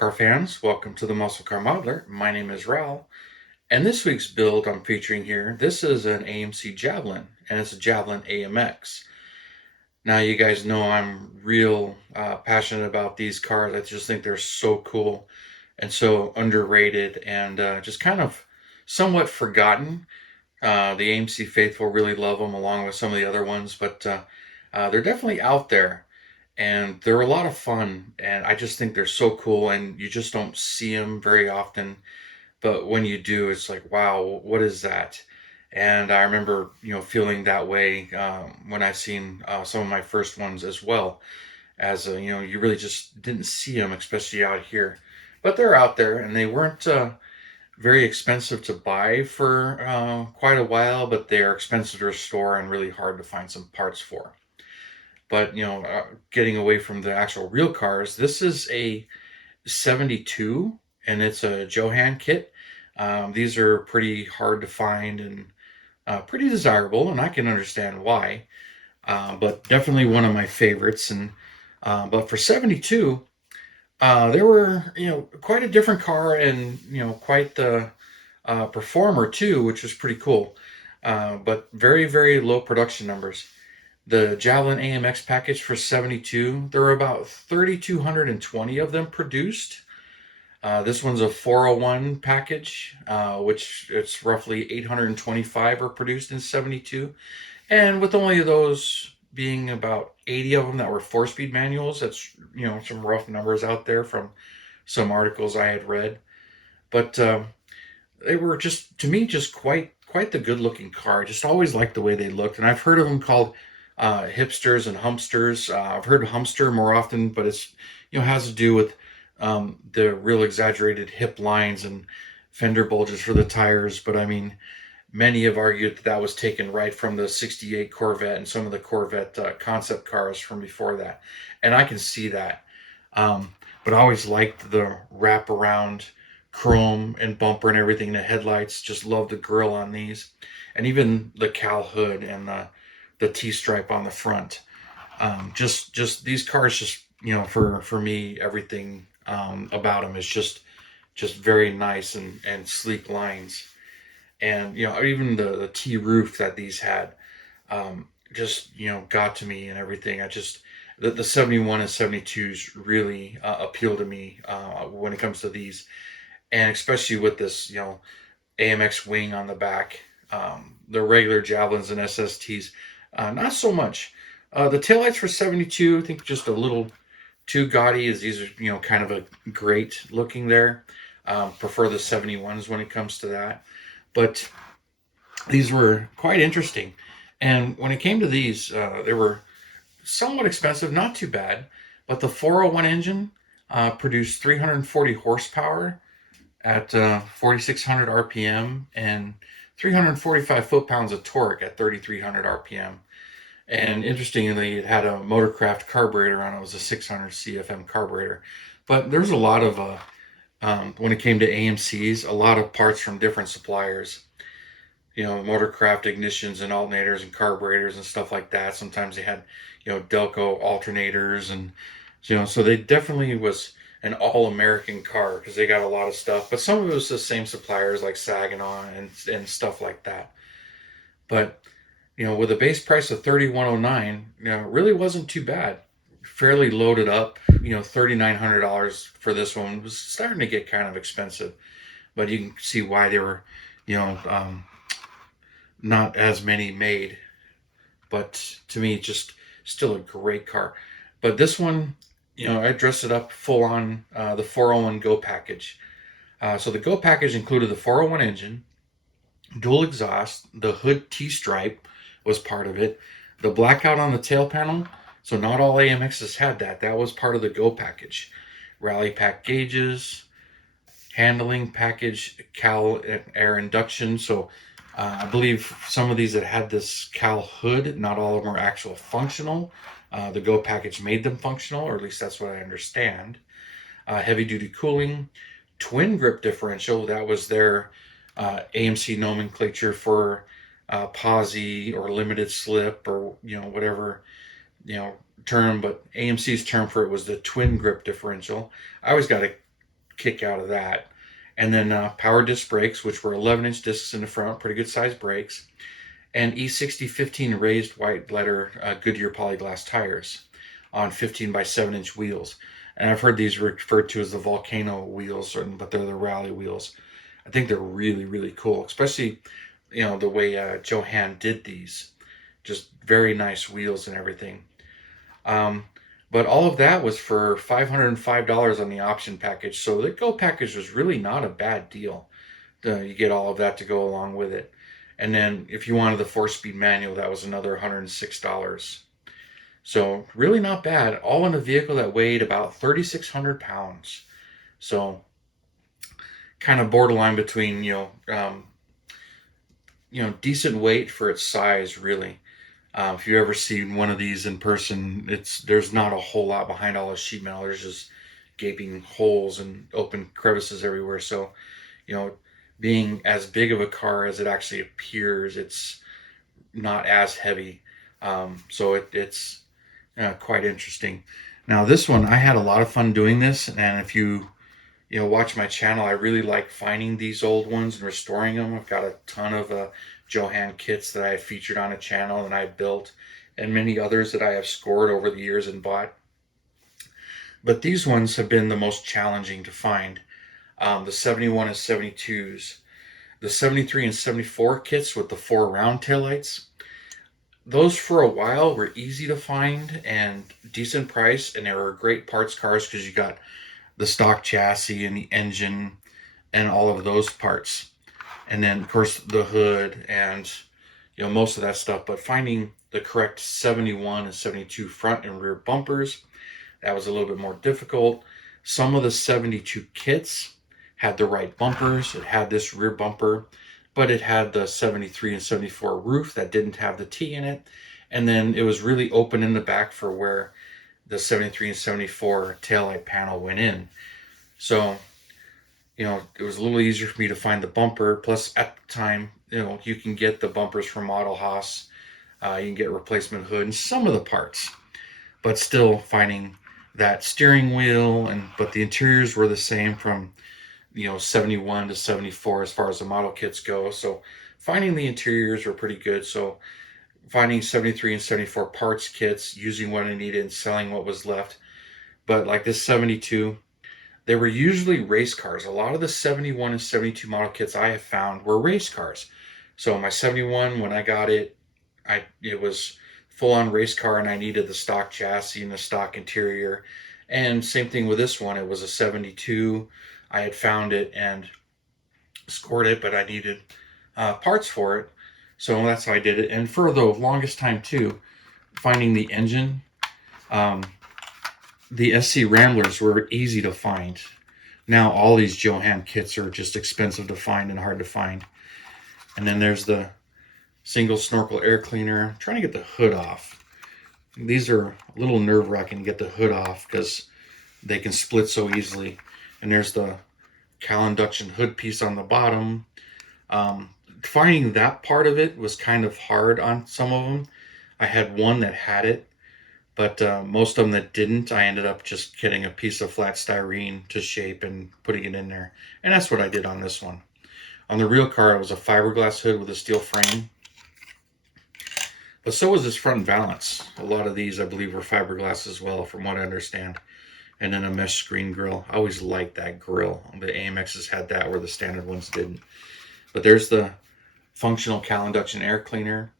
car fans, welcome to the Muscle Car Modeler. My name is Raul, and this week's build I'm featuring here, this is an AMC Javelin, and it's a Javelin AMX. Now you guys know I'm real passionate about these cars. I just think they're so cool and so underrated and just kind of somewhat forgotten. The AMC faithful really love them along with some of the other ones, but they're definitely out there and they're a lot of fun. And I just think they're so cool, and you just don't see them very often. But when you do, it's like, wow, what is that? And I remember, feeling that way when I seen some of my first ones as well. As you really just didn't see them, especially out here. But they're out there, and they weren't very expensive to buy for quite a while, but they are expensive to restore and really hard to find some parts for. But getting away from the actual real cars, this is a 72, and it's a Johan kit. These are pretty hard to find and pretty desirable, and I can understand why. But definitely one of my favorites. And but for 72, they were quite a different car, and quite the performer too, which was pretty cool. But very, very low production numbers. The Javelin AMX package for 72, there were about 3,220 of them produced. This one's a 401 package, which it's roughly 825 are produced in 72. And with only those being about 80 of them that were four-speed manuals, that's, some rough numbers out there from some articles I had read. But they were just, to me, just quite the good-looking car. I just always liked the way they looked. And I've heard of them called hipsters and humpsters. I've heard humster more often, but it's has to do with the real exaggerated hip lines and fender bulges for the tires. But I mean, many have argued that that was taken right from the '68 Corvette and some of the Corvette concept cars from before that, and I can see that. But I always liked the wraparound chrome and bumper and everything. The headlights, just love the grill on these, and even the cowl hood and the T-stripe on the front. Just these cars, just for me, everything about them is just very nice and sleek lines. And even the T roof that these had, just got to me and everything. I just the 71 and 72s really appeal to me when it comes to these, and especially with this AMX wing on the back. The regular Javelins and SSTs, not so much. The taillights for 72, I think just a little too gaudy, as these are kind of a great looking there. Prefer the 71s when it comes to that, but these were quite interesting. And when it came to these, they were somewhat expensive, not too bad. But the 401 engine produced 340 horsepower at 4,600 RPM and 345 foot-pounds of torque at 3,300 RPM. And interestingly, it had a Motorcraft carburetor on it. It was a 600 CFM carburetor. But there's a lot of, when it came to AMCs, a lot of parts from different suppliers. Motorcraft ignitions and alternators and carburetors and stuff like that. Sometimes they had, Delco alternators, and so they definitely was an all-American car because they got a lot of stuff. But some of it was the same suppliers like Saginaw and stuff like that. But with a base price of 3,109, it really wasn't too bad. Fairly loaded up. $3,900 for this one. It was starting to get kind of expensive, but you can see why they were, not as many made. But to me, just still a great car. But this one, I dressed it up full on the 401 Go package. So the Go package included the 401 engine, dual exhaust, the hood T-stripe was part of it, the blackout on the tail panel. So not all AMXs had that. That was part of the Go package. Rally pack gauges, handling package, cowl air induction. So I believe some of these that had this cowl hood, not all of them were actual functional. The Go package made them functional, or at least that's what I understand. Heavy duty cooling, twin grip differential. That was their AMC nomenclature for posi or limited slip, or whatever term. But AMC's term for it was the twin grip differential. I always got kick out of that. And then power disc brakes, which were 11-inch discs in the front, pretty good sized brakes, and E6015 raised white letter Goodyear polyglass tires on 15 by 7-inch wheels. And I've heard these referred to as the Volcano wheels, but they're the rally wheels. I think they're really, really cool, especially, the way Johan did these. Just very nice wheels and everything. Um, but all of that was for $505 on the option package. So the Go package was really not a bad deal. You get all of that to go along with it. And then if you wanted the 4-speed manual, that was another $106. So really not bad. All in a vehicle that weighed about 3,600 pounds. So kind of borderline between, decent weight for its size, really. If you ever seen one of these in person, there's not a whole lot behind all the sheet metal. There's just gaping holes and open crevices everywhere. So, being as big of a car as it actually appears, it's not as heavy. So it's quite interesting. Now this one, I had a lot of fun doing this, and if you watch my channel, I really like finding these old ones and restoring them. I've got a ton of Johan kits that I have featured on a channel and I built, and many others that I have scored over the years and bought. But these ones have been the most challenging to find. The 71 and 72s. The 73 and 74 kits with the 4 round taillights. Those for a while were easy to find and decent price, and they were great parts cars because you got the stock chassis and the engine and all of those parts. And then, of course, the hood and, most of that stuff. But finding the correct 71 and 72 front and rear bumpers, that was a little bit more difficult. Some of the 72 kits had the right bumpers. It had this rear bumper, but it had the 73 and 74 roof that didn't have the T in it. And then it was really open in the back for where the 73 and 74 taillight panel went in. So, it was a little easier for me to find the bumper. Plus, at the time, you can get the bumpers from Model Haas. You can get replacement hood and some of the parts. But still finding that steering wheel, but the interiors were the same from 71 to 74 as far as the model kits go. So finding the interiors were pretty good. So finding 73 and 74 parts kits, using what I needed and selling what was left. But like this 72, they were usually race cars. A lot of the 71 and 72 model kits I have found were race cars. So my 71, when I got it, it was full-on race car, and I needed the stock chassis and the stock interior. And same thing with this one. It was a 72. I had found it and scored it, but I needed parts for it. So that's how I did it. And for the longest time too, finding the engine, the SC Ramblers were easy to find. Now all these Johan kits are just expensive to find and hard to find. And then there's the single snorkel air cleaner. I'm trying to get the hood off. These are a little nerve-wracking to get the hood off because they can split so easily. And there's the cowl induction hood piece on the bottom. Finding that part of it was kind of hard on some of them. I had one that had it, but most of them that didn't, I ended up just getting a piece of flat styrene to shape and putting it in there. And that's what I did on this one. On the real car, it was a fiberglass hood with a steel frame. But so was this front valance. A lot of these, I believe, were fiberglass as well, from what I understand. And then a mesh screen grille. I always liked that grille. The AMXs had that where the standard ones didn't. But there's the functional cowl induction air cleaner.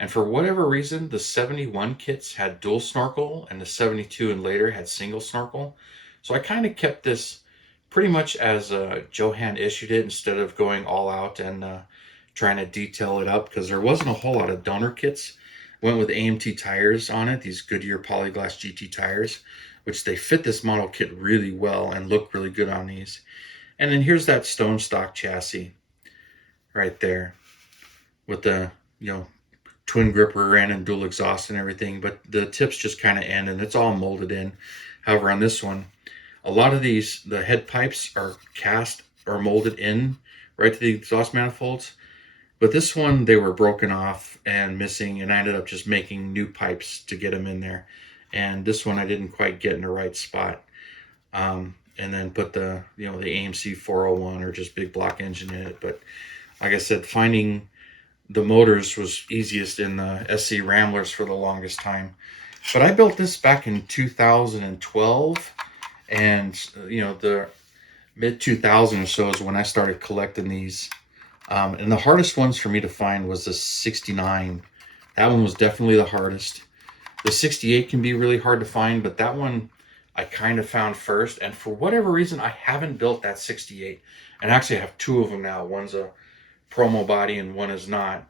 And for whatever reason, the 71 kits had dual snorkel, and the 72 and later had single snorkel. So I kind of kept this pretty much as Johan issued it, instead of going all out and trying to detail it up, because there wasn't a whole lot of donor kits. Went with AMT tires on it, these Goodyear Polyglass GT tires, which they fit this model kit really well and look really good on these. And then here's that stone stock chassis right there with the, twin grip rear end and dual exhaust and everything, but the tips just kind of end and it's all molded in. However, on this one, a lot of these, the head pipes are cast or molded in right to the exhaust manifolds. But this one, they were broken off and missing, and I ended up just making new pipes to get them in there. And this one I didn't quite get in the right spot. and then put the the AMC 401 or just big block engine in it. But like I said, finding the motors was easiest in the SC Ramblers for the longest time. But I built this back in 2012, and the mid 2000 or so is when I started collecting these. And the hardest ones for me to find was the 69. That one was definitely the hardest. The 68 can be really hard to find, but that one I kind of found first. And for whatever reason, I haven't built that 68. And actually, I have two of them now. One's a promo body and one is not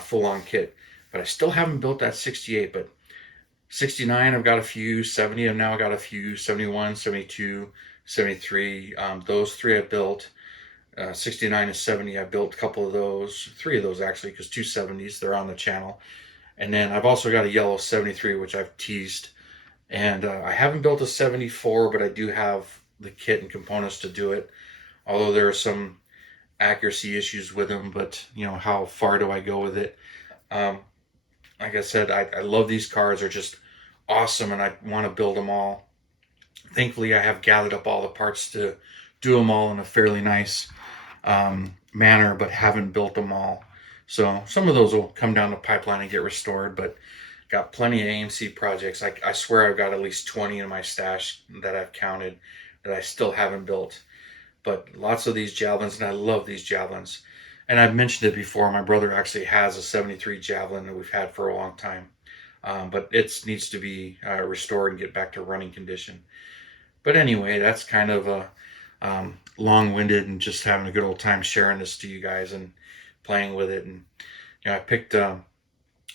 full-on kit. But I still haven't built that 68. But 69, I've got a few. 70, I've now got a few. 71, 72, 73. Those three I built. 69 and 70, I built a couple of those. Three of those, actually, because 270s, they're on the channel. And then I've also got a yellow 73, which I've teased. And I haven't built a 74, but I do have the kit and components to do it. Although there are some accuracy issues with them, but how far do I go with it? Um, like I said, I love these cars. They're just awesome, and I want to build them all. Thankfully, I have gathered up all the parts to do them all in a fairly nice manner, but haven't built them all. So some of those will come down the pipeline and get restored, but got plenty of AMC projects. I swear I've got at least 20 in my stash that I've counted that I still haven't built. But lots of these Javelins, and I love these Javelins. And I've mentioned it before, my brother actually has a 73 Javelin that we've had for a long time. But it needs to be restored and get back to running condition. But anyway, that's kind of a long-winded and just having a good old time sharing this to you guys and playing with it. And I picked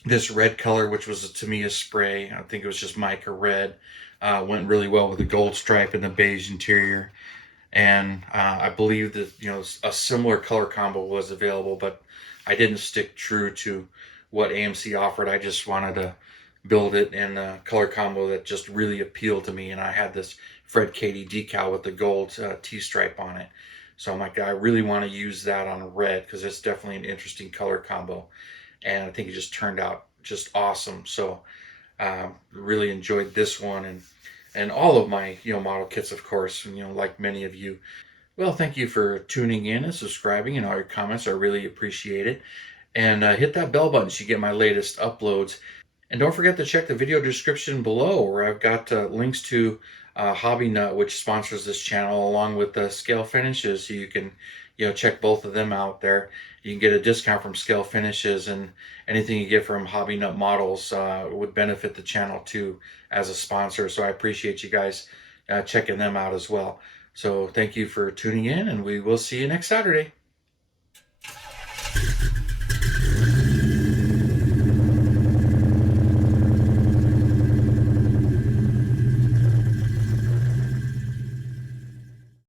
this red color, which was a Tamiya spray. I think it was just mica red. Went really well with the gold stripe and the beige interior. And I believe that a similar color combo was available, but I didn't stick true to what AMC offered. I just wanted to build it in a color combo that just really appealed to me. And I had this Fred Katie decal with the gold T-stripe on it. So I'm like, I really want to use that on red because it's definitely an interesting color combo. And I think it just turned out just awesome. So really enjoyed this one and all of my model kits, of course, and like many of you. Well, thank you for tuning in and subscribing and all your comments. I really appreciate it. And hit that bell button so you get my latest uploads. And don't forget to check the video description below where I've got links to Hobby Nut, which sponsors this channel, along with Scale Finishes, so you can check both of them out there. You can get a discount from Scale Finishes, and anything you get from Hobby Nut Models would benefit the channel too as a sponsor. So I appreciate you guys checking them out as well. So thank you for tuning in, and we will see you next Saturday.